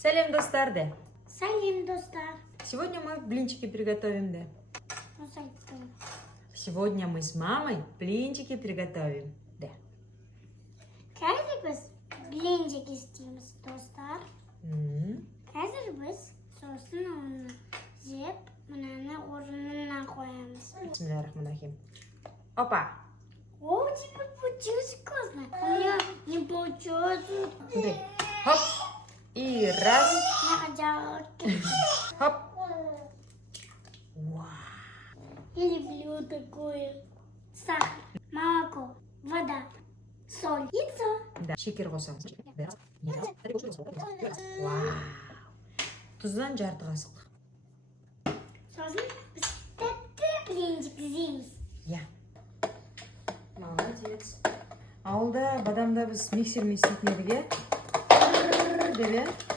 Салем, достар, де. Салим, достар. Сегодня мы блинчики приготовим, да. Сегодня мы с мамой блинчики приготовим, да. Қазір біз блинчик істейміз, достар. Қазір біз сосын оны жеп, мынаны орнына қоямыз. Бисмиллахиррахманиррахим. Опа! О, тебе получилось вкусно. У меня не получилось. Смотри. Хоп! И раз. Я хотела... Хоп! Вау! Я люблю такое. Сахар, молоко, вода, соль, яйцо. Да. Шекер қосамыз. Вау! Тұздан жарты қасық. Сосын біз тәтті блинчик жейміз. Я. Молодец. Ауылда бадамда біз миксермен істейтін едік, иә? Деп, иә?